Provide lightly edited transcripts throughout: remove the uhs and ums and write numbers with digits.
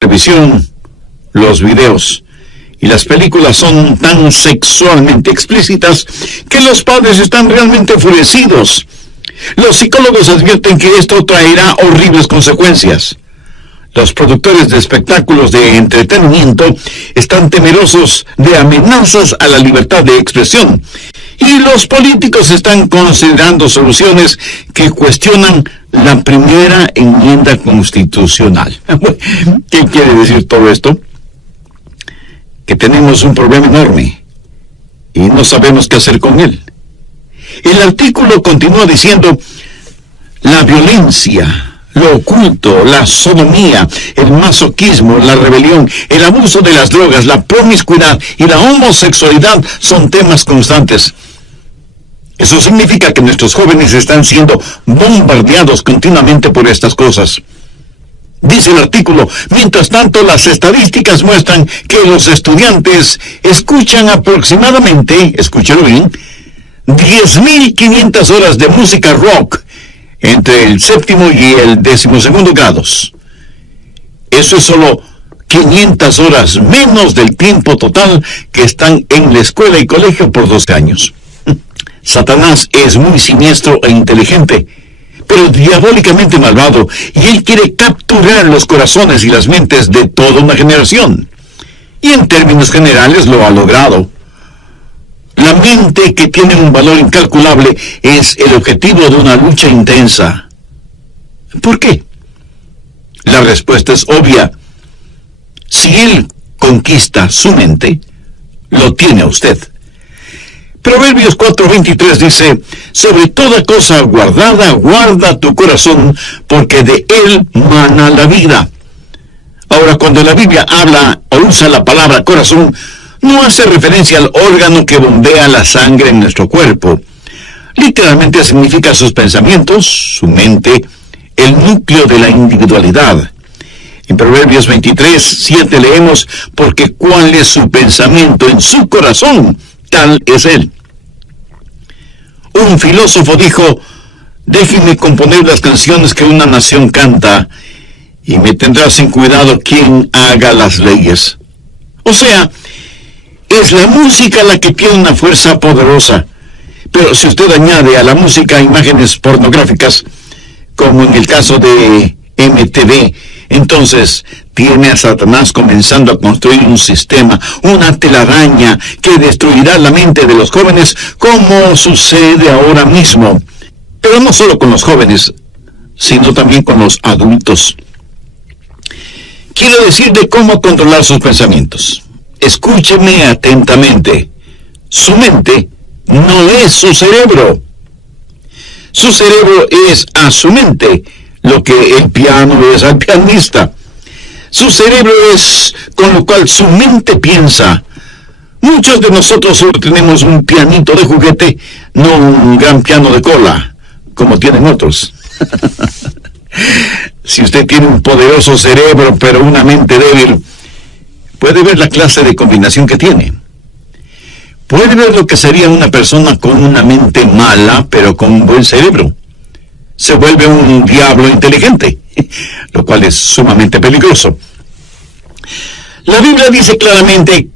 televisión, los videos y las películas son tan sexualmente explícitas que los padres están realmente enfurecidos. Los psicólogos advierten que esto traerá horribles consecuencias. Los productores de espectáculos de entretenimiento están temerosos de amenazas a la libertad de expresión. Y los políticos están considerando soluciones que cuestionan la primera enmienda constitucional. ¿Qué quiere decir todo esto? Que tenemos un problema enorme y no sabemos qué hacer con él. El artículo continúa diciendo: la violencia, lo oculto, la sodomía, el masoquismo, la rebelión, el abuso de las drogas, la promiscuidad y la homosexualidad son temas constantes. Eso significa que nuestros jóvenes están siendo bombardeados continuamente por estas cosas. Dice el artículo: mientras tanto, las estadísticas muestran que los estudiantes escuchan aproximadamente, escúchelo bien, 10.500 horas de música rock entre el 7º y el 12º grados. Eso es solo 500 horas menos del tiempo total que están en la escuela y colegio por 12 años. Satanás es muy siniestro e inteligente, pero diabólicamente malvado, y él quiere capturar los corazones y las mentes de toda una generación. Y en términos generales lo ha logrado. La mente, que tiene un valor incalculable, es el objetivo de una lucha intensa. ¿Por qué? La respuesta es obvia. Si él conquista su mente, lo tiene a usted. Proverbios 4:23 dice: sobre toda cosa guardada, guarda tu corazón, porque de él mana la vida. Ahora, cuando la Biblia habla o usa la palabra corazón, no hace referencia al órgano que bombea la sangre en nuestro cuerpo. Literalmente significa sus pensamientos, su mente, el núcleo de la individualidad. En Proverbios 23:7 leemos: porque cuál es su pensamiento en su corazón, tal es él. Un filósofo dijo: déjeme componer las canciones que una nación canta, y me tendrá sin cuidado quien haga las leyes. O sea, es la música la que tiene una fuerza poderosa. Pero si usted añade a la música imágenes pornográficas, como en el caso de MTV, entonces tiene a Satanás comenzando a construir un sistema, una telaraña que destruirá la mente de los jóvenes, como sucede ahora mismo. Pero no solo con los jóvenes, sino también con los adultos. Quiero decir de cómo controlar sus pensamientos. Escúcheme atentamente. Su mente no es su cerebro. Su cerebro es a su mente lo que el piano es al pianista. Su cerebro es con lo cual su mente piensa. Muchos de nosotros solo tenemos un pianito de juguete, no un gran piano de cola, como tienen otros. Si usted tiene un poderoso cerebro, pero una mente débil, puede ver la clase de combinación que tiene. Puede ver lo que sería una persona con una mente mala, pero con un buen cerebro. Se vuelve un diablo inteligente, lo cual es sumamente peligroso. La Biblia dice claramente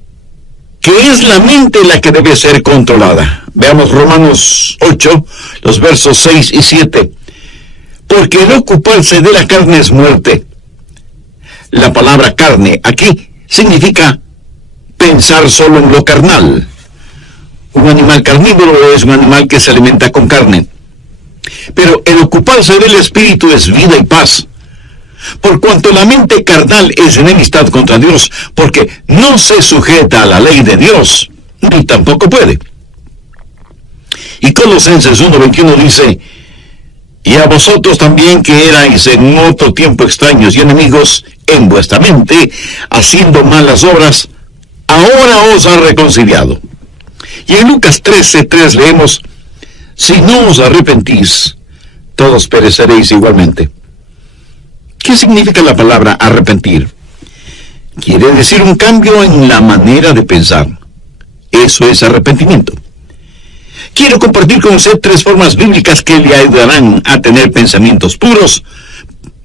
que es la mente la que debe ser controlada. Veamos Romanos 8, los versos 6 y 7. Porque el ocuparse de la carne es muerte. La palabra carne aquí significa pensar solo en lo carnal. Un animal carnívoro es un animal que se alimenta con carne. Pero el ocuparse del espíritu es vida y paz. Por cuanto la mente carnal es enemistad contra Dios, porque no se sujeta a la ley de Dios, ni tampoco puede. Y Colosenses 1:21 dice: y a vosotros también, que erais en otro tiempo extraños y enemigos en vuestra mente, haciendo malas obras, ahora os ha reconciliado. Y en Lucas 13:3 leemos: si no os arrepentís, todos pereceréis igualmente. ¿Qué significa la palabra arrepentir? Quiere decir un cambio en la manera de pensar. Eso es arrepentimiento. Quiero compartir con usted 3 formas bíblicas que le ayudarán a tener pensamientos puros,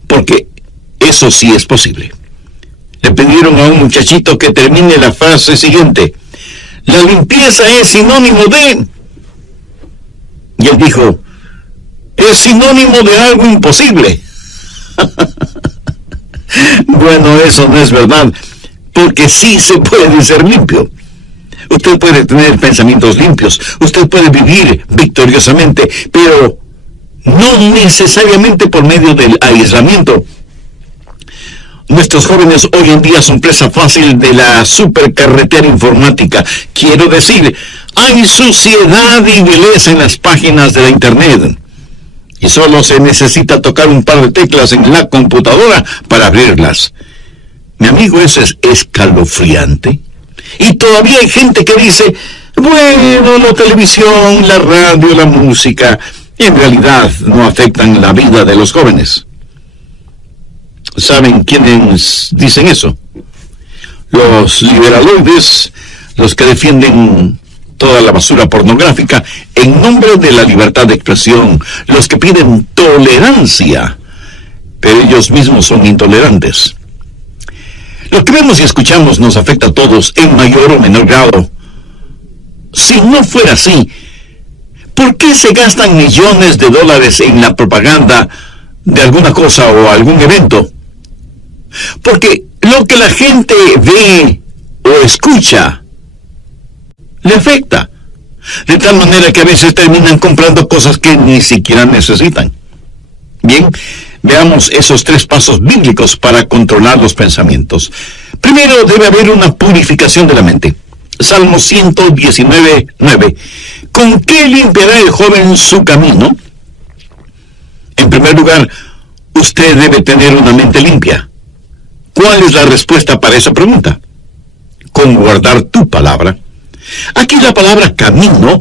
porque eso sí es posible. pidieron a un muchachito que termine la frase siguiente: la limpieza es sinónimo de... Y él dijo: es sinónimo de algo imposible. Bueno, eso no es verdad, porque sí se puede ser limpio. Usted puede tener pensamientos limpios, usted puede vivir victoriosamente, pero no necesariamente por medio del aislamiento. Nuestros jóvenes hoy en día son presa fácil de la supercarretera informática. Quiero decir, hay suciedad y vileza en las páginas de la internet. Y solo se necesita tocar un par de teclas en la computadora para abrirlas. Mi amigo, eso es escalofriante. Y todavía hay gente que dice: bueno, la televisión, la radio, la música, en realidad no afectan la vida de los jóvenes. ¿Saben quiénes dicen eso? Los liberaloides, los que defienden toda la basura pornográfica en nombre de la libertad de expresión, los que piden tolerancia, pero ellos mismos son intolerantes. Lo que vemos y escuchamos nos afecta a todos en mayor o menor grado. Si no fuera así, ¿por qué se gastan millones de dólares en la propaganda de alguna cosa o algún evento? Porque lo que la gente ve o escucha le afecta, de tal manera que a veces terminan comprando cosas que ni siquiera necesitan. Bien, veamos esos 3 pasos bíblicos para controlar los pensamientos. Primero, debe haber una purificación de la mente. Salmo 119:9. ¿Con qué limpiará el joven su camino? En primer lugar, usted debe tener una mente limpia. ¿Cuál es la respuesta para esa pregunta? Con guardar tu palabra. Aquí la palabra camino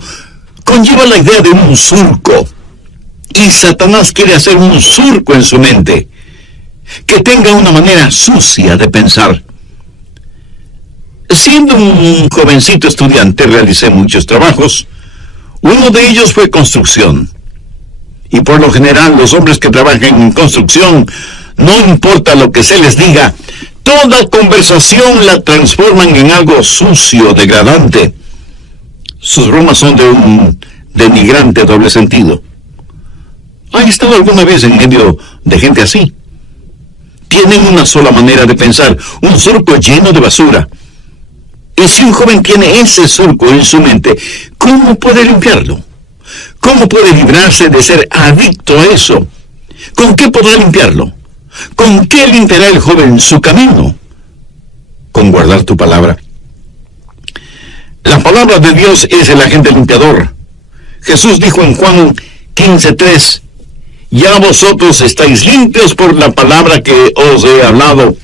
conlleva la idea de un surco. Y Satanás quiere hacer un surco en su mente, que tenga una manera sucia de pensar. Siendo un jovencito estudiante, realicé muchos trabajos. Uno de ellos fue construcción. Y por lo general, los hombres que trabajan en construcción, no importa lo que se les diga, toda conversación la transforman en algo sucio, degradante. Sus bromas son de un denigrante doble sentido. ¿Ha estado alguna vez en medio de gente así? Tienen una sola manera de pensar, un surco lleno de basura. Y si un joven tiene ese surco en su mente, ¿cómo puede limpiarlo? ¿Cómo puede librarse de ser adicto a eso? ¿Con qué podrá limpiarlo? ¿Con qué limpiará el joven su camino? Con guardar tu palabra. La palabra de Dios es el agente limpiador. Jesús dijo en Juan 15:3, ya vosotros estáis limpios por la palabra que os he hablado.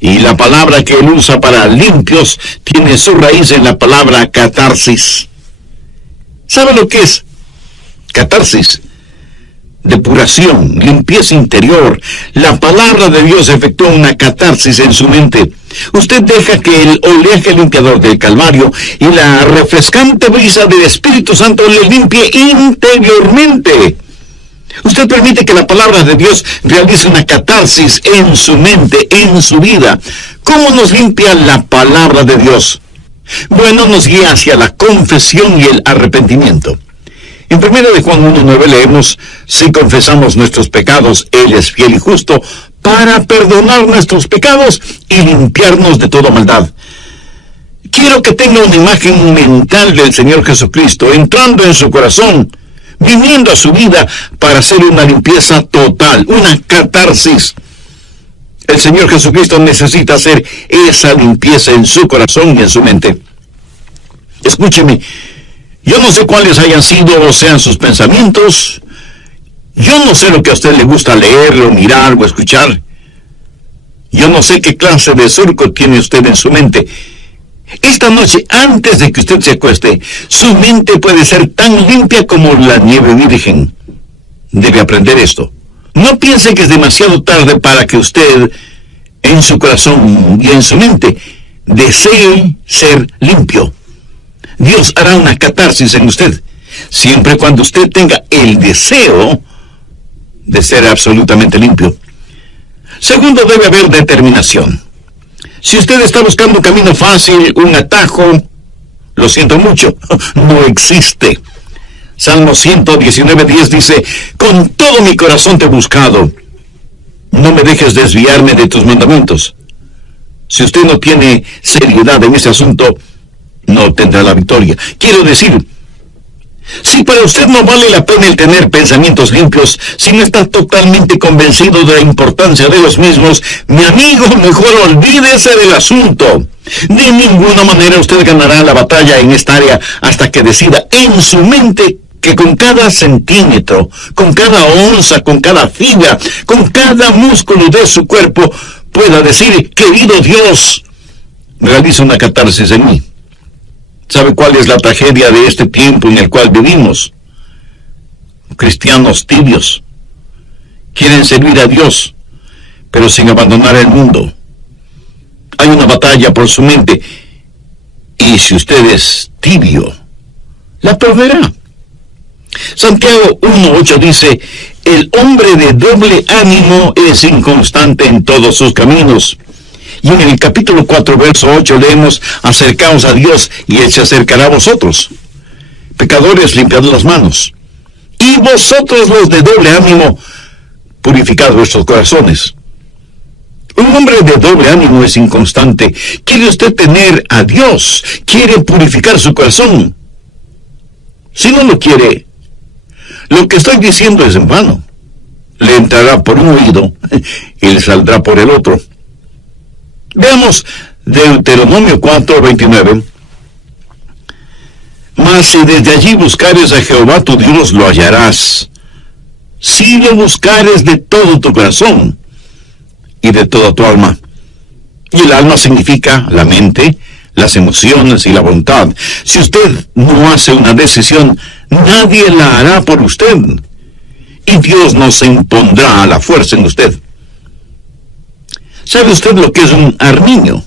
Y la palabra que él usa para limpios tiene su raíz en la palabra catarsis. ¿Sabe lo que es catarsis? Depuración, limpieza interior. La palabra de Dios efectúa una catarsis en su mente. Usted deja que el oleaje limpiador del Calvario y la refrescante brisa del Espíritu Santo le limpie interiormente. Usted permite que la palabra de Dios realice una catarsis en su mente, en su vida. ¿Cómo nos limpia la palabra de Dios? Bueno, nos guía hacia la confesión y el arrepentimiento. En 1 de Juan 1:9 leemos: si confesamos nuestros pecados, Él es fiel y justo para perdonar nuestros pecados y limpiarnos de toda maldad. Quiero que tenga una imagen mental del Señor Jesucristo entrando en su corazón, viniendo a su vida para hacer una limpieza total, una catarsis. El Señor Jesucristo necesita hacer esa limpieza en su corazón y en su mente. Escúcheme, yo no sé cuáles hayan sido o sean sus pensamientos. Yo no sé lo que a usted le gusta leer, o mirar, o escuchar. Yo no sé qué clase de surco tiene usted en su mente. Esta noche, antes de que usted se acueste, su mente puede ser tan limpia como la nieve virgen. Debe aprender esto. No piense que es demasiado tarde para que usted, en su corazón y en su mente, desee ser limpio. Dios hará una catarsis en usted, siempre cuando usted tenga el deseo de ser absolutamente limpio. Segundo, debe haber determinación. Si usted está buscando un camino fácil, un atajo, lo siento mucho, no existe. Salmo 119:10 dice, con todo mi corazón te he buscado, no me dejes desviarme de tus mandamientos. Si usted no tiene seriedad en ese asunto, no tendrá la victoria. Quiero decir, si para usted no vale la pena el tener pensamientos limpios, si no está totalmente convencido de la importancia de los mismos, mi amigo, mejor olvídese del asunto. De ninguna manera usted ganará la batalla en esta área hasta que decida en su mente que con cada centímetro, con cada onza, con cada fibra, con cada músculo de su cuerpo, pueda decir, querido Dios, realiza una catarsis en mí. ¿Sabe cuál es la tragedia de este tiempo en el cual vivimos? Cristianos tibios. Quieren servir a Dios, pero sin abandonar el mundo. Hay una batalla por su mente, y si usted es tibio, la perderá. Santiago 1:8 dice, el hombre de doble ánimo es inconstante en todos sus caminos. Y en el capítulo 4, verso 8 leemos, acercaos a Dios y Él se acercará a vosotros. Pecadores, limpiad las manos. Y vosotros los de doble ánimo, purificad vuestros corazones. Un hombre de doble ánimo es inconstante. ¿Quiere usted tener a Dios? ¿Quiere purificar su corazón? Si no lo quiere, lo que estoy diciendo es en vano. Le entrará por un oído y le saldrá por el otro. Veamos Deuteronomio 4:29. Mas si desde allí buscares a Jehová tu Dios, lo hallarás. Si lo buscares de todo tu corazón y de toda tu alma. Y el alma significa la mente, las emociones y la voluntad. Si usted no hace una decisión, nadie la hará por usted. Y Dios no se impondrá a la fuerza en usted. ¿Sabe usted lo que es un armiño?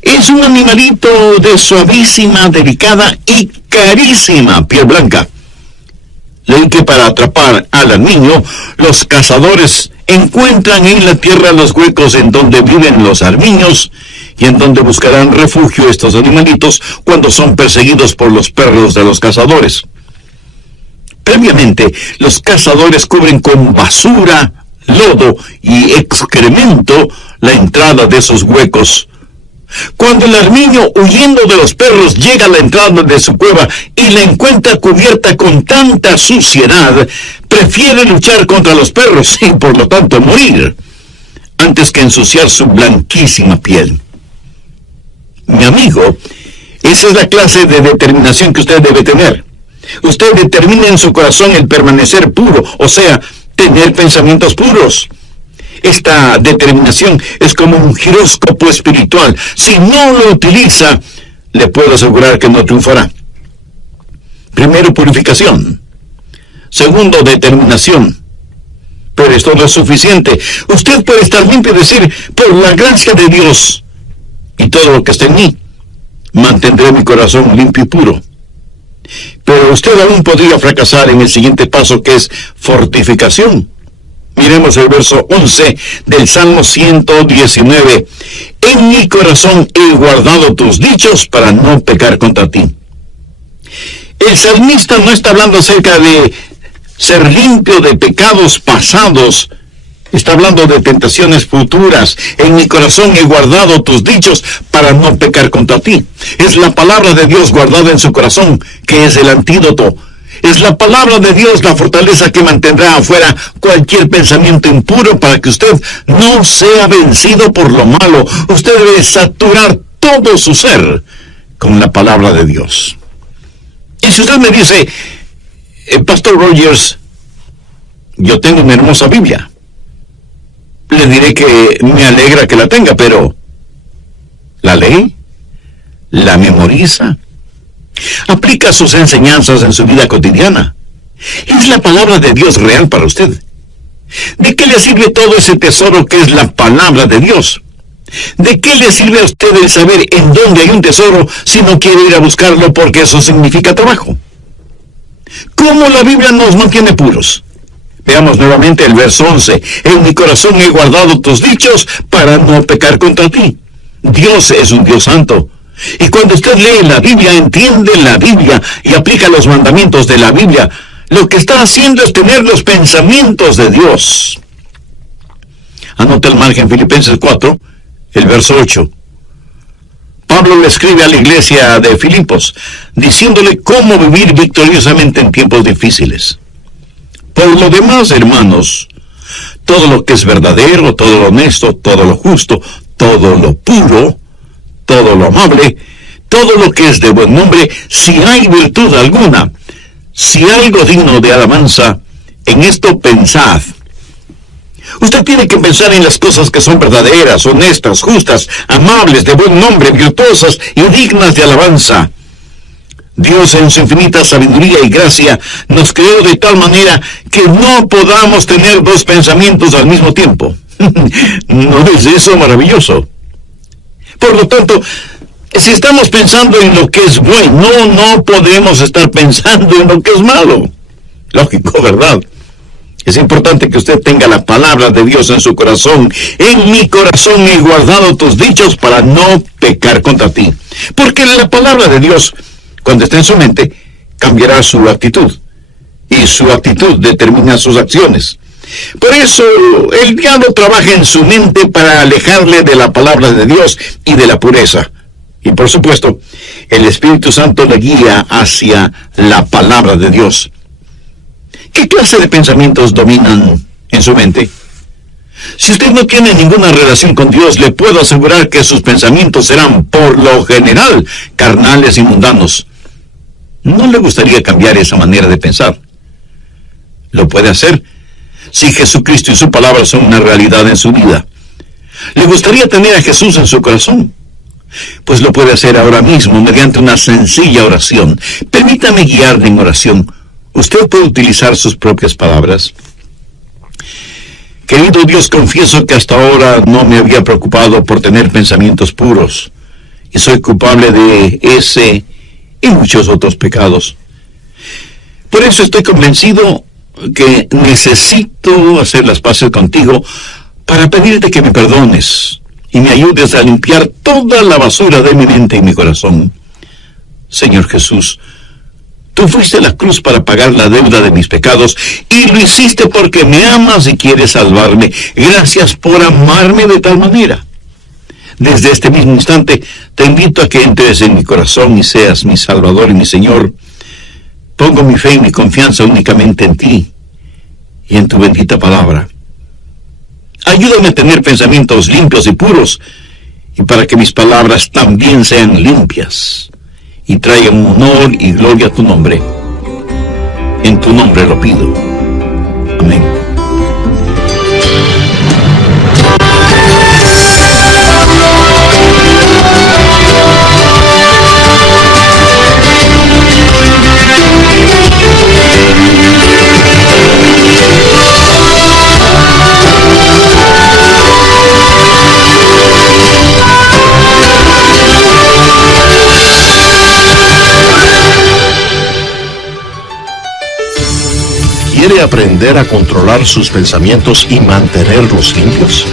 Es un animalito de suavísima, delicada y carísima piel blanca. Leí que para atrapar al armiño, los cazadores encuentran en la tierra los huecos en donde viven los armiños y en donde buscarán refugio estos animalitos cuando son perseguidos por los perros de los cazadores. Previamente, los cazadores cubren con basura, lodo y excremento la entrada de esos huecos. Cuando el armiño, huyendo de los perros, llega a la entrada de su cueva y la encuentra cubierta con tanta suciedad, prefiere luchar contra los perros y por lo tanto morir, antes que ensuciar su blanquísima piel. Mi amigo, esa es la clase de determinación que usted debe tener. Usted determina en su corazón el permanecer puro, o sea, tener pensamientos puros. Esta determinación es como un giróscopo espiritual. Si no lo utiliza, le puedo asegurar que no triunfará. Primero, purificación. Segundo, determinación. Pero esto no es suficiente. Usted puede estar limpio y decir, por la gracia de Dios y todo lo que está en mí, mantendré mi corazón limpio y puro. Pero usted aún podría fracasar en el siguiente paso, que es fortificación. Miremos el verso 11 del Salmo 119. En mi corazón he guardado tus dichos para no pecar contra ti. El salmista no está hablando acerca de ser limpio de pecados pasados. Está hablando de tentaciones futuras. En mi corazón he guardado tus dichos para no pecar contra ti. Es la palabra de Dios guardada en su corazón, que es el antídoto. Es la palabra de Dios la fortaleza que mantendrá afuera cualquier pensamiento impuro para que usted no sea vencido por lo malo. Usted debe saturar todo su ser con la palabra de Dios. Y si usted me dice, Pastor Rogers, yo tengo una hermosa Biblia, le diré que me alegra que la tenga, pero ¿la lee? ¿La memoriza? ¿Aplica sus enseñanzas en su vida cotidiana? ¿Es la palabra de Dios real para usted? ¿De qué le sirve todo ese tesoro que es la palabra de Dios? ¿De qué le sirve a usted el saber en dónde hay un tesoro si no quiere ir a buscarlo porque eso significa trabajo? ¿Cómo la Biblia nos mantiene puros? Veamos nuevamente el verso 11. En mi corazón he guardado tus dichos para no pecar contra ti. Dios es un Dios santo. Y cuando usted lee la Biblia, entiende la Biblia y aplica los mandamientos de la Biblia, lo que está haciendo es tener los pensamientos de Dios. Anota el margen Filipenses 4, el verso 8. Pablo le escribe a la iglesia de Filipos, diciéndole cómo vivir victoriosamente en tiempos difíciles. Por lo demás, hermanos, todo lo que es verdadero, todo lo honesto, todo lo justo, todo lo puro, todo lo amable, todo lo que es de buen nombre, si hay virtud alguna, si algo digno de alabanza, en esto pensad. Usted tiene que pensar en las cosas que son verdaderas, honestas, justas, amables, de buen nombre, virtuosas y dignas de alabanza. Dios en su infinita sabiduría y gracia nos creó de tal manera que no podamos tener dos pensamientos al mismo tiempo. ¿No es eso maravilloso? Por lo tanto, si estamos pensando en lo que es bueno, no podemos estar pensando en lo que es malo. Lógico, ¿verdad? Es importante que usted tenga la palabra de Dios en su corazón. En mi corazón he guardado tus dichos para no pecar contra ti. Porque la palabra de Dios, cuando esté en su mente, cambiará su actitud. Y su actitud determina sus acciones. Por eso, el diablo trabaja en su mente para alejarle de la palabra de Dios y de la pureza. Y por supuesto, el Espíritu Santo le guía hacia la palabra de Dios. ¿Qué clase de pensamientos dominan en su mente? Si usted no tiene ninguna relación con Dios, le puedo asegurar que sus pensamientos serán, por lo general, carnales y mundanos. ¿No le gustaría cambiar esa manera de pensar? Lo puede hacer si Jesucristo y su palabra son una realidad en su vida. ¿Le gustaría tener a Jesús en su corazón? Pues lo puede hacer ahora mismo mediante una sencilla oración. Permítame guiarle en oración. Usted puede utilizar sus propias palabras. Querido Dios, confieso que hasta ahora no me había preocupado por tener pensamientos puros, y soy culpable de ese y muchos otros pecados. Por eso estoy convencido que necesito hacer las paces contigo para pedirte que me perdones y me ayudes a limpiar toda la basura de mi mente y mi corazón. Señor Jesús, tú fuiste a la cruz para pagar la deuda de mis pecados, y lo hiciste porque me amas y quieres salvarme. Gracias por amarme de tal manera. Desde este mismo instante, te invito a que entres en mi corazón y seas mi Salvador y mi Señor. Pongo mi fe y mi confianza únicamente en ti y en tu bendita palabra. Ayúdame a tener pensamientos limpios y puros, y para que mis palabras también sean limpias y traigan honor y gloria a tu nombre. En tu nombre lo pido. Amén. ¿Quiere aprender a controlar sus pensamientos y mantenerlos limpios?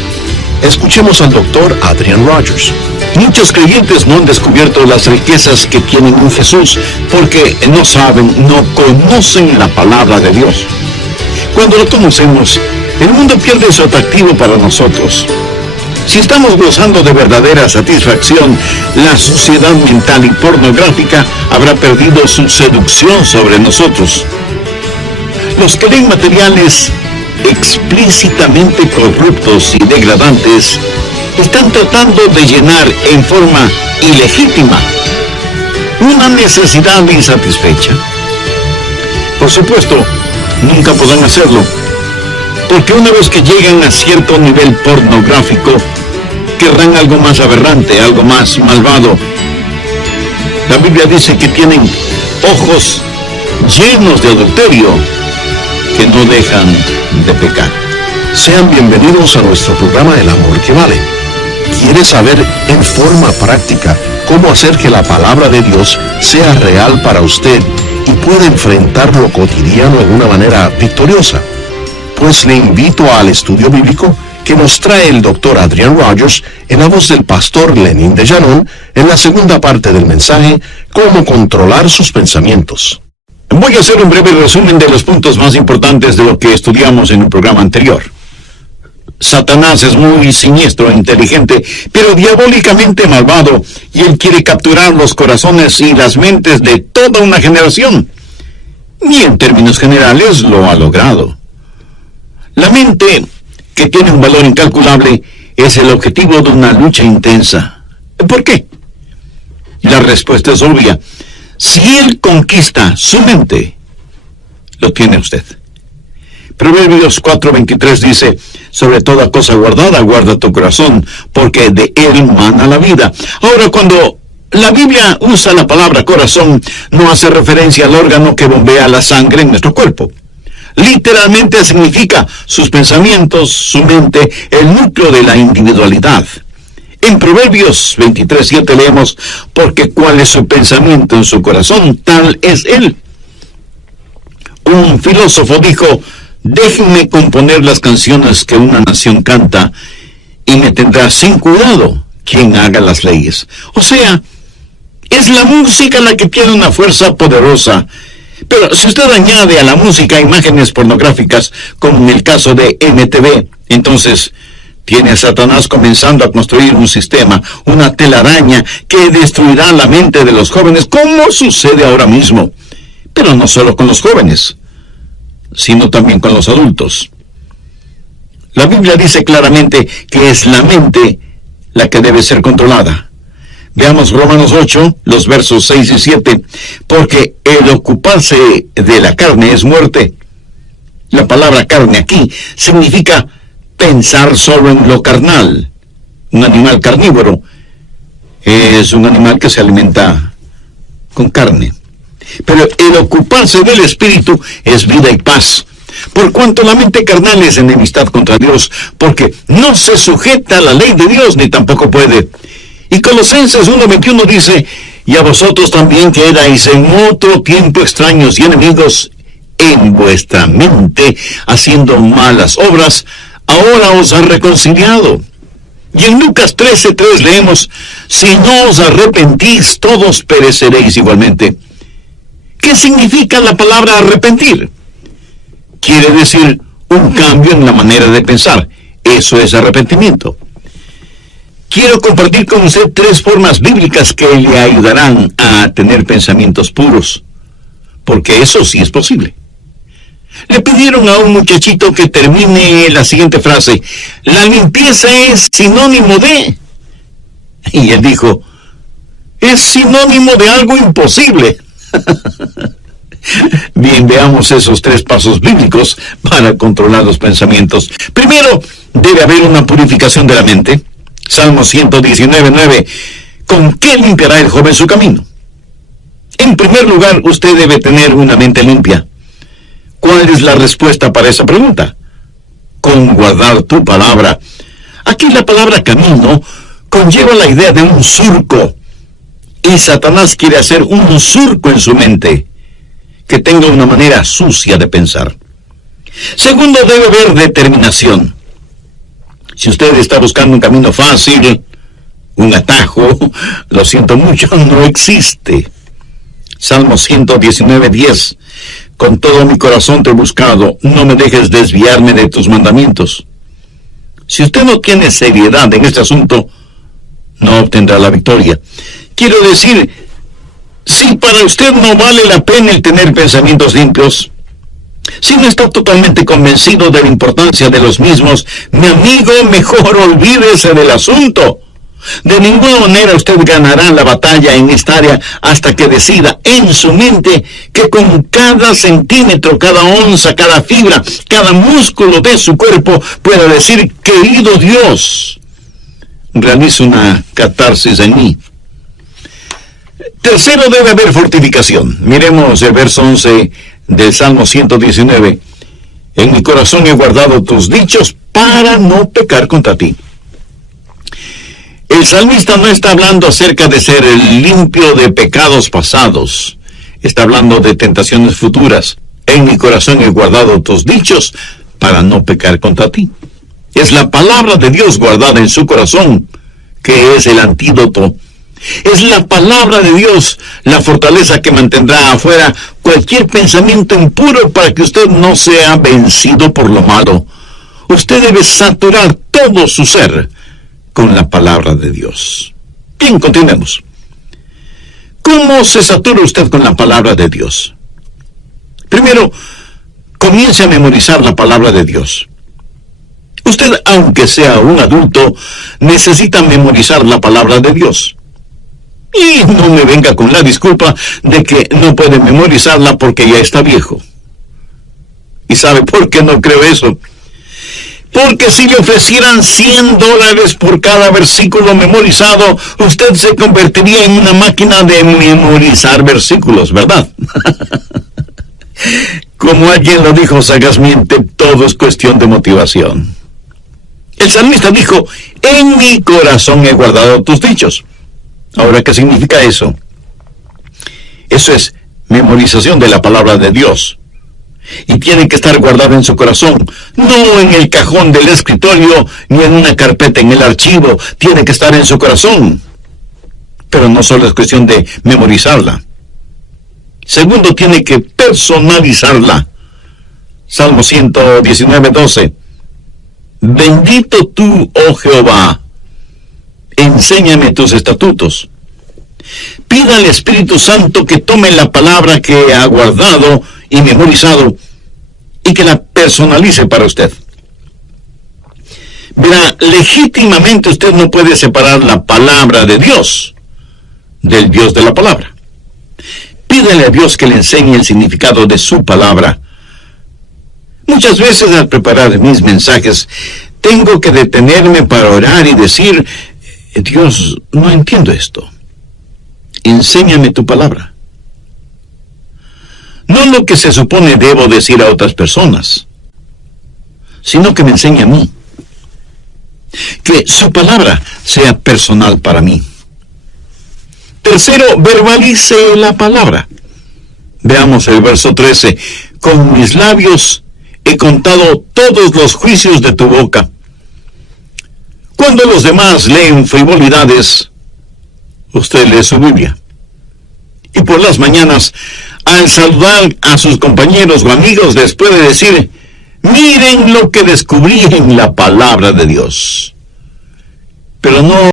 Escuchemos al doctor Adrian Rogers. Muchos creyentes no han descubierto las riquezas que tienen en Jesús porque no saben, no conocen la palabra de Dios. Cuando lo conocemos, el mundo pierde su atractivo para nosotros. Si estamos gozando de verdadera satisfacción, la suciedad mental y pornográfica habrá perdido su seducción sobre nosotros. Los que leen materiales explícitamente corruptos y degradantes están tratando de llenar en forma ilegítima una necesidad insatisfecha. Por supuesto, nunca podrán hacerlo, porque una vez que llegan a cierto nivel pornográfico, querrán algo más aberrante, algo más malvado. La Biblia dice que tienen ojos llenos de adulterio, que no dejan de pecar. Sean bienvenidos a nuestro programa El Amor que Vale. ¿Quiere saber en forma práctica cómo hacer que la palabra de Dios sea real para usted y pueda enfrentar lo cotidiano de una manera victoriosa? Pues le invito al estudio bíblico que nos trae el Dr. Adrian Rogers en la voz del pastor Lenín de Llanón en la segunda parte del mensaje, Cómo controlar sus pensamientos. Voy a hacer un breve resumen de los puntos más importantes de lo que estudiamos en el programa anterior. Satanás es muy siniestro e inteligente, pero diabólicamente malvado, y él quiere capturar los corazones y las mentes de toda una generación. Y en términos generales lo ha logrado. La mente, que tiene un valor incalculable, es el objetivo de una lucha intensa. ¿Por qué? La respuesta es obvia. Si él conquista su mente, lo tiene usted. Proverbios 4:23 dice: sobre toda cosa guardada, guarda tu corazón, porque de él mana la vida. Ahora, cuando la Biblia usa la palabra corazón, no hace referencia al órgano que bombea la sangre en nuestro cuerpo. Literalmente significa sus pensamientos, su mente, el núcleo de la individualidad. En Proverbios 23:7 leemos: porque cuál es su pensamiento en su corazón, tal es él. Un filósofo dijo: déjenme componer las canciones que una nación canta, y me tendrá sin cuidado quien haga las leyes. O sea, es la música la que tiene una fuerza poderosa. Pero si usted añade a la música imágenes pornográficas, como en el caso de MTV, entonces tiene a Satanás comenzando a construir un sistema, una telaraña que destruirá la mente de los jóvenes, como sucede ahora mismo. Pero no solo con los jóvenes, sino también con los adultos. La Biblia dice claramente que es la mente la que debe ser controlada. Veamos Romanos 8, los versos 6 y 7. Porque el ocuparse de la carne es muerte. La palabra carne aquí significa pensar solo en lo carnal. Un animal carnívoro es un animal que se alimenta con carne. Pero el ocuparse del espíritu es vida y paz. Por cuanto la mente carnal es enemistad contra Dios, porque no se sujeta a la ley de Dios, ni tampoco puede. Y Colosenses 1:21 dice: y a vosotros también, que erais en otro tiempo extraños y enemigos en vuestra mente, haciendo malas obras, ahora os ha reconciliado. Y en Lucas 13:3 leemos: si no os arrepentís, todos pereceréis igualmente. ¿Qué significa la palabra arrepentir? Quiere decir un cambio en la manera de pensar. Eso es arrepentimiento. Quiero compartir con usted 3 formas bíblicas que le ayudarán a tener pensamientos puros, porque eso sí es posible. Le pidieron a un muchachito que termine la siguiente frase: la limpieza es sinónimo de... Y él dijo: es sinónimo de algo imposible. Bien, veamos esos 3 pasos bíblicos para controlar los pensamientos. Primero, debe haber una purificación de la mente. Salmo 119:9. ¿Con qué limpiará el joven su camino? En primer lugar, usted debe tener una mente limpia. ¿Cuál es la respuesta para esa pregunta? Con guardar tu palabra. Aquí la palabra camino conlleva la idea de un surco. Y Satanás quiere hacer un surco en su mente, que tenga una manera sucia de pensar. Segundo, debe haber determinación. Si usted está buscando un camino fácil, un atajo, lo siento mucho, no existe. Salmo 119:10. Con todo mi corazón te he buscado, no me dejes desviarme de tus mandamientos. Si usted no tiene seriedad en este asunto, no obtendrá la victoria. Quiero decir, si para usted no vale la pena el tener pensamientos limpios, si no está totalmente convencido de la importancia de los mismos, mi amigo, mejor olvídese del asunto. De ninguna manera usted ganará la batalla en esta área hasta que decida en su mente que con cada centímetro, cada onza, cada fibra, cada músculo de su cuerpo pueda decir: querido Dios, realiza una catarsis en mí. Tercero, debe haber fortificación. Miremos el verso 11 del Salmo 119. En mi corazón he guardado tus dichos para no pecar contra ti. El salmista no está hablando acerca de ser limpio de pecados pasados. Está hablando de tentaciones futuras. En mi corazón he guardado tus dichos para no pecar contra ti. Es la palabra de Dios guardada en su corazón que es el antídoto. Es la palabra de Dios la fortaleza que mantendrá afuera cualquier pensamiento impuro para que usted no sea vencido por lo malo. Usted debe saturar todo su ser con la palabra de Dios. Bien, continuemos. ¿Cómo se satura usted con la palabra de Dios? Primero, comience a memorizar la palabra de Dios. Usted, aunque sea un adulto, necesita memorizar la palabra de Dios. Y no me venga con la disculpa de que no puede memorizarla porque ya está viejo. ¿Y sabe por qué no creo eso? Porque si le ofrecieran $100 por cada versículo memorizado, usted se convertiría en una máquina de memorizar versículos, ¿verdad? Como alguien lo dijo sagazmente, todo es cuestión de motivación. El salmista dijo, en mi corazón he guardado tus dichos. Ahora, ¿qué significa eso? Eso es memorización de la palabra de Dios. Y tiene que estar guardada en su corazón, no en el cajón del escritorio, ni en una carpeta en el archivo. Tiene que estar en su corazón. Pero no solo es cuestión de memorizarla. Segundo, tiene que personalizarla. Salmo 119:12. Bendito tú, oh Jehová, enséñame tus estatutos. Pida al Espíritu Santo que tome la palabra que ha guardado y memorizado y que la personalice para usted. Verá, legítimamente usted no puede separar la palabra de Dios del Dios de la palabra. Pídale a Dios que le enseñe el significado de su palabra. Muchas veces al preparar mis mensajes, tengo que detenerme para orar y decir, Dios, no entiendo esto. Enséñame tu palabra. No lo que se supone debo decir a otras personas, sino que me enseñe a mí. Que su palabra sea personal para mí. Tercero, verbalice la palabra. Veamos el verso 13. Con mis labios he contado todos los juicios de tu boca. Cuando los demás leen frivolidades, usted lee su Biblia. Y por las mañanas, al saludar a sus compañeros o amigos, les puede decir, miren lo que descubrí en la palabra de Dios. Pero no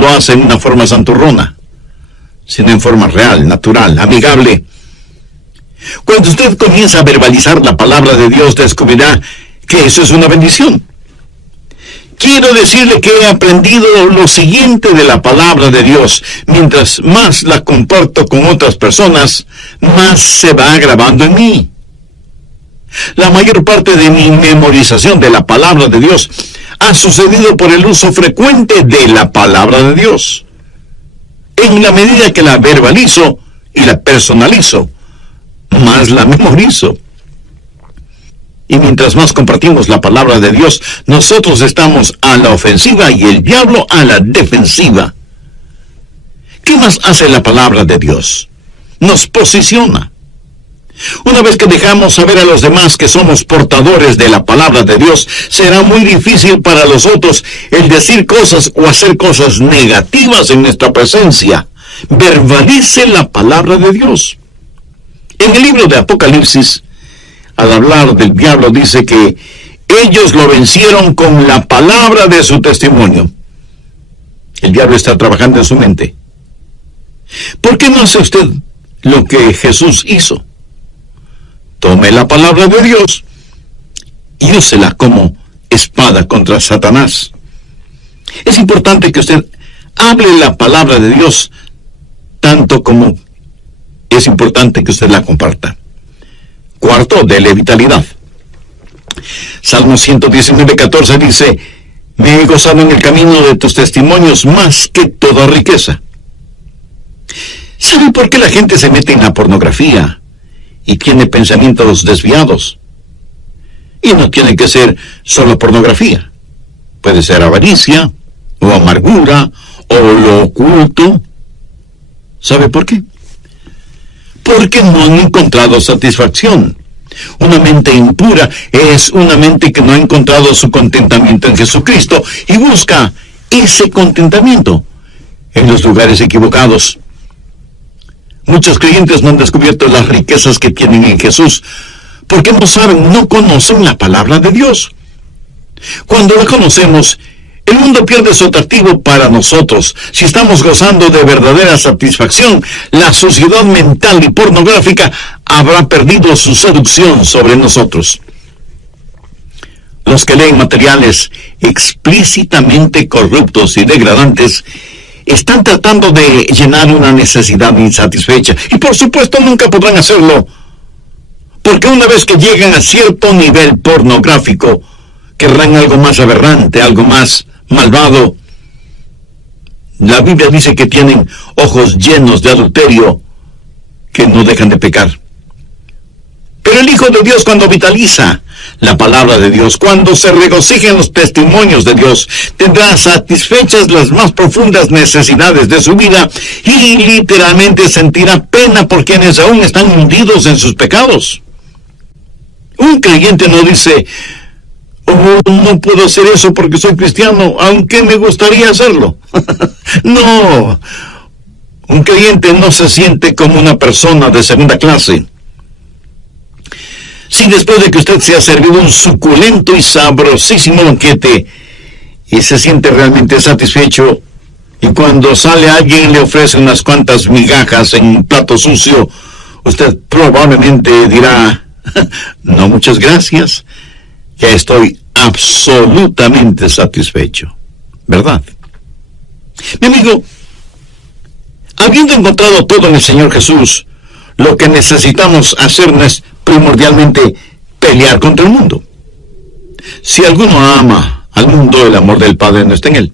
lo hace en una forma santurrona, sino en forma real, natural, amigable. Cuando usted comienza a verbalizar la palabra de Dios, descubrirá que eso es una bendición. Quiero decirle que he aprendido lo siguiente de la palabra de Dios. Mientras más la comparto con otras personas, más se va grabando en mí. La mayor parte de mi memorización de la palabra de Dios ha sucedido por el uso frecuente de la palabra de Dios. En la medida que la verbalizo y la personalizo, más la memorizo. Y mientras más compartimos la palabra de Dios, nosotros estamos a la ofensiva y el diablo a la defensiva. ¿Qué más hace la palabra de Dios? Nos posiciona. Una vez que dejamos saber a los demás que somos portadores de la palabra de Dios, será muy difícil para los otros el decir cosas o hacer cosas negativas en nuestra presencia. Verbalice la palabra de Dios. En el libro de Apocalipsis, al hablar del diablo, dice que ellos lo vencieron con la palabra de su testimonio. El diablo está trabajando en su mente. ¿Por qué no hace usted lo que Jesús hizo? Tome la palabra de Dios y úsela como espada contra Satanás. Es importante que usted hable la palabra de Dios, tanto como es importante que usted la comparta. Cuarto, dele vitalidad. Salmo 119:14 dice: me he gozado en el camino de tus testimonios más que toda riqueza. ¿Sabe por qué la gente se mete en la pornografía y tiene pensamientos desviados? Y no tiene que ser solo pornografía. Puede ser avaricia, o amargura, o lo oculto. ¿Sabe por qué? Porque no han encontrado satisfacción. Una mente impura es una mente que no ha encontrado su contentamiento en Jesucristo y busca ese contentamiento en los lugares equivocados. Muchos creyentes no han descubierto las riquezas que tienen en Jesús porque no saben, no conocen la palabra de Dios. Cuando la conocemos, el mundo pierde su atractivo para nosotros. Si estamos gozando de verdadera satisfacción, la suciedad mental y pornográfica habrá perdido su seducción sobre nosotros. Los que leen materiales explícitamente corruptos y degradantes están tratando de llenar una necesidad insatisfecha. Y por supuesto nunca podrán hacerlo, porque una vez que llegan a cierto nivel pornográfico, querrán algo más aberrante, algo más malvado. La Biblia dice que tienen ojos llenos de adulterio que no dejan de pecar. Pero el Hijo de Dios, cuando vitaliza la palabra de Dios, cuando se regocija en los testimonios de Dios, tendrá satisfechas las más profundas necesidades de su vida y literalmente sentirá pena por quienes aún están hundidos en sus pecados. Un creyente no dice: oh, no puedo hacer eso porque soy cristiano, aunque me gustaría hacerlo. No, un creyente no se siente como una persona de segunda clase. Si después de que usted se ha servido un suculento y sabrosísimo banquete y se siente realmente satisfecho, y cuando sale alguien y le ofrece unas cuantas migajas en un plato sucio, usted probablemente dirá: no, muchas gracias, ya estoy absolutamente satisfecho, ¿verdad? Mi amigo, habiendo encontrado todo en el Señor Jesús, lo que necesitamos hacer no es primordialmente pelear contra el mundo. Si alguno ama al mundo, el amor del Padre no está en él.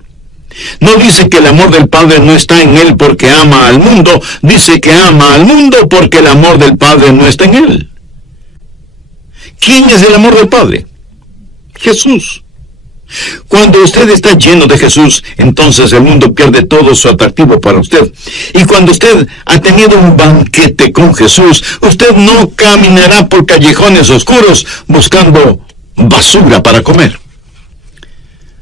No dice que el amor del Padre no está en él porque ama al mundo, dice que ama al mundo porque el amor del Padre no está en él. ¿Quién es el amor del Padre? Jesús. Cuando usted está lleno de Jesús, entonces el mundo pierde todo su atractivo para usted. Y cuando usted ha tenido un banquete con Jesús, usted no caminará por callejones oscuros buscando basura para comer.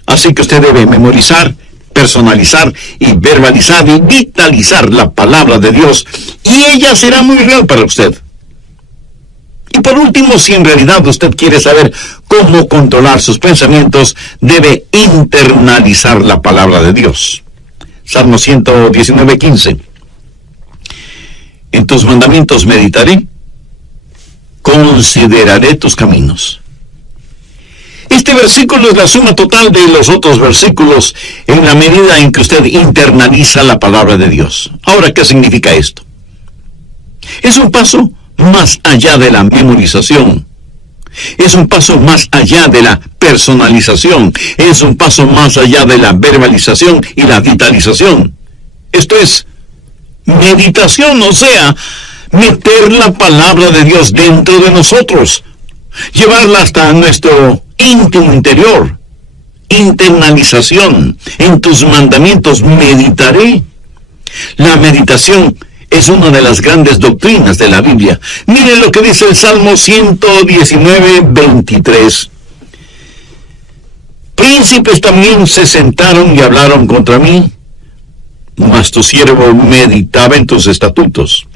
Así que usted debe memorizar, personalizar y verbalizar y vitalizar la palabra de Dios, y ella será muy real para usted. Y por último, si en realidad usted quiere saber cómo controlar sus pensamientos, debe internalizar la palabra de Dios. Salmo 119:15. En tus mandamientos meditaré, consideraré tus caminos. Este versículo es la suma total de los otros versículos en la medida en que usted internaliza la palabra de Dios. Ahora, ¿qué significa esto? Es un paso más allá de la memorización. Es un paso más allá de la personalización. Es un paso más allá de la verbalización y la vitalización. Esto es meditación, o sea, meter la palabra de Dios dentro de nosotros, llevarla hasta nuestro íntimo interior. Internalización. En tus mandamientos meditaré. La meditación es una de las grandes doctrinas de la Biblia. Miren lo que dice el Salmo 119:23. Príncipes también se sentaron y hablaron contra mí, mas tu siervo meditaba en tus estatutos.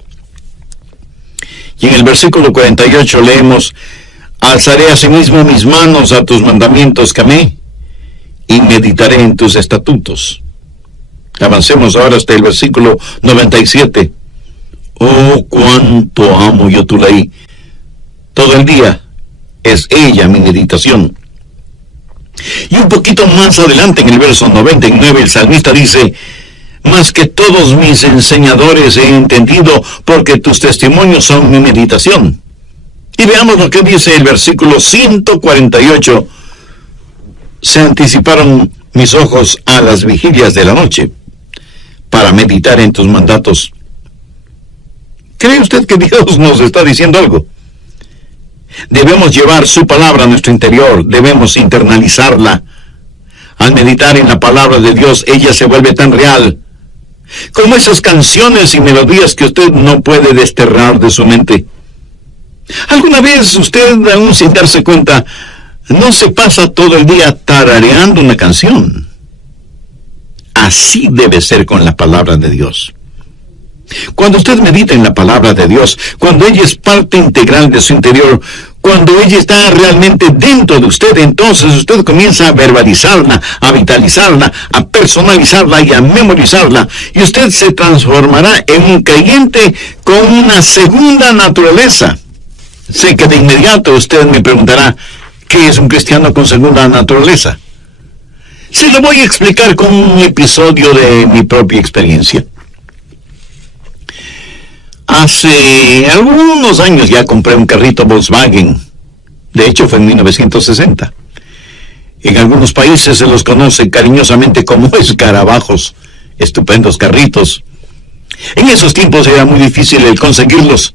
Y en el versículo 48 leemos: alzaré asimismo mis manos a tus mandamientos que amé, y meditaré en tus estatutos. Avancemos ahora hasta el versículo 97. Oh, cuánto amo yo tu ley. Todo el día es ella mi meditación. Y un poquito más adelante, en el verso 99, el salmista dice: más que todos mis enseñadores he entendido, porque tus testimonios son mi meditación. Y veamos lo que dice el versículo 148. Se anticiparon mis ojos a las vigilias de la noche, para meditar en tus mandatos. ¿Cree usted que Dios nos está diciendo algo? Debemos llevar su palabra a nuestro interior, debemos internalizarla. Al meditar en la palabra de Dios, ella se vuelve tan real, como esas canciones y melodías que usted no puede desterrar de su mente. ¿Alguna vez usted, aún sin darse cuenta, no se pasa todo el día tarareando una canción? Así debe ser con la palabra de Dios. Cuando usted medita en la palabra de Dios, cuando ella es parte integral de su interior, cuando ella está realmente dentro de usted, entonces usted comienza a verbalizarla, a vitalizarla, a personalizarla y a memorizarla, y usted se transformará en un creyente con una segunda naturaleza. Sé que de inmediato usted me preguntará: ¿qué es un cristiano con segunda naturaleza? Se lo voy a explicar con un episodio de mi propia experiencia. Hace algunos años ya compré un carrito Volkswagen. De hecho, fue en 1960. En algunos países se los conoce cariñosamente como escarabajos. Estupendos carritos. En esos tiempos era muy difícil el conseguirlos.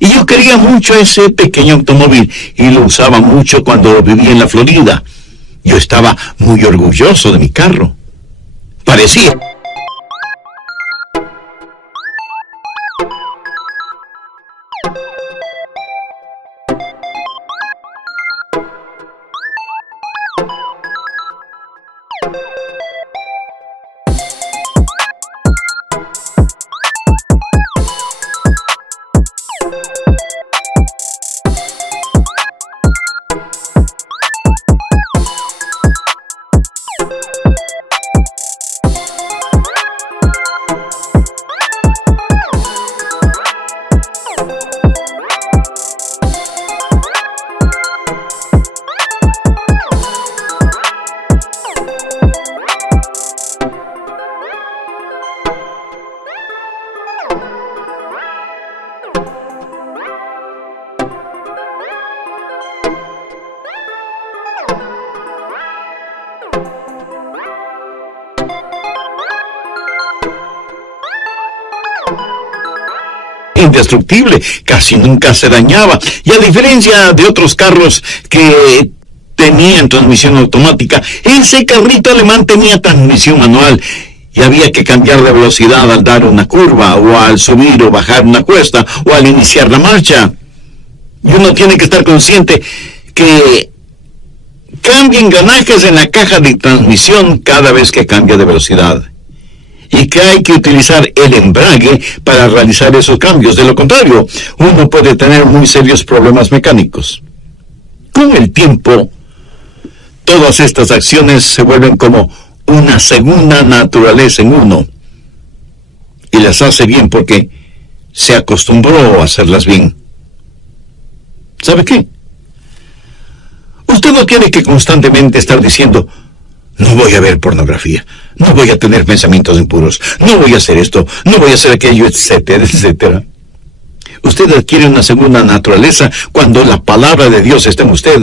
Y yo quería mucho ese pequeño automóvil y lo usaba mucho cuando vivía en la Florida. Yo estaba muy orgulloso de mi carro. Parecía indestructible, casi nunca se dañaba, y a diferencia de otros carros que tenían transmisión automática, ese carrito alemán tenía transmisión manual, y había que cambiar de velocidad al dar una curva, o al subir o bajar una cuesta, o al iniciar la marcha. Y uno tiene que estar consciente que cambia engranajes en la caja de transmisión cada vez que cambia de velocidad, y que hay que utilizar el embrague para realizar esos cambios. De lo contrario, uno puede tener muy serios problemas mecánicos. Con el tiempo, todas estas acciones se vuelven como una segunda naturaleza en uno, y las hace bien porque se acostumbró a hacerlas bien. ¿Sabe qué? Usted no tiene que constantemente estar diciendo: no voy a ver pornografía, no voy a tener pensamientos impuros, no voy a hacer esto, no voy a hacer aquello, etcétera, etcétera. Usted adquiere una segunda naturaleza cuando la palabra de Dios está en usted.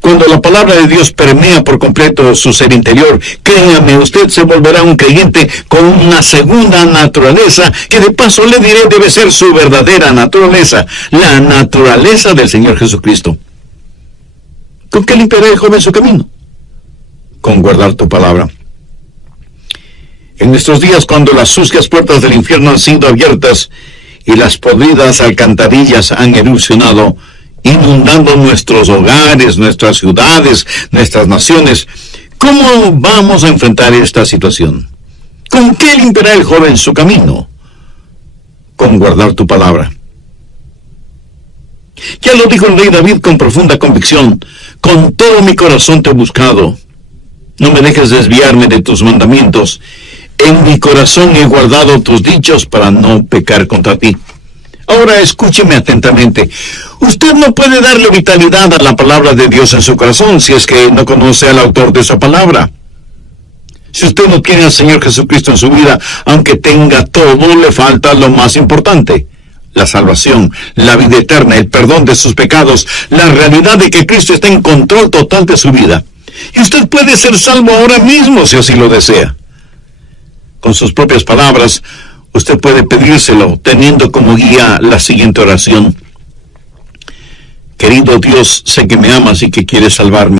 Cuando la palabra de Dios permea por completo su ser interior, créame, usted se volverá un creyente con una segunda naturaleza, que de paso le diré debe ser su verdadera naturaleza, la naturaleza del Señor Jesucristo. ¿Con qué limpiará el joven su camino? Con guardar tu palabra. En nuestros días, cuando las sucias puertas del infierno han sido abiertas y las podridas alcantarillas han erupcionado, inundando nuestros hogares, nuestras ciudades, nuestras naciones, ¿cómo vamos a enfrentar esta situación? ¿Con qué limpiará el joven su camino? Con guardar tu palabra. Ya lo dijo el rey David con profunda convicción: con todo mi corazón te he buscado. No me dejes desviarme de tus mandamientos. En mi corazón he guardado tus dichos para no pecar contra ti. Ahora escúcheme atentamente. Usted no puede darle vitalidad a la palabra de Dios en su corazón si es que no conoce al autor de esa palabra. Si usted no tiene al Señor Jesucristo en su vida, aunque tenga todo, le falta lo más importante: la salvación, la vida eterna, el perdón de sus pecados, la realidad de que Cristo está en control total de su vida. Y usted puede ser salvo ahora mismo si así lo desea. Con sus propias palabras, usted puede pedírselo teniendo como guía la siguiente oración: querido Dios, sé que me amas y que quieres salvarme.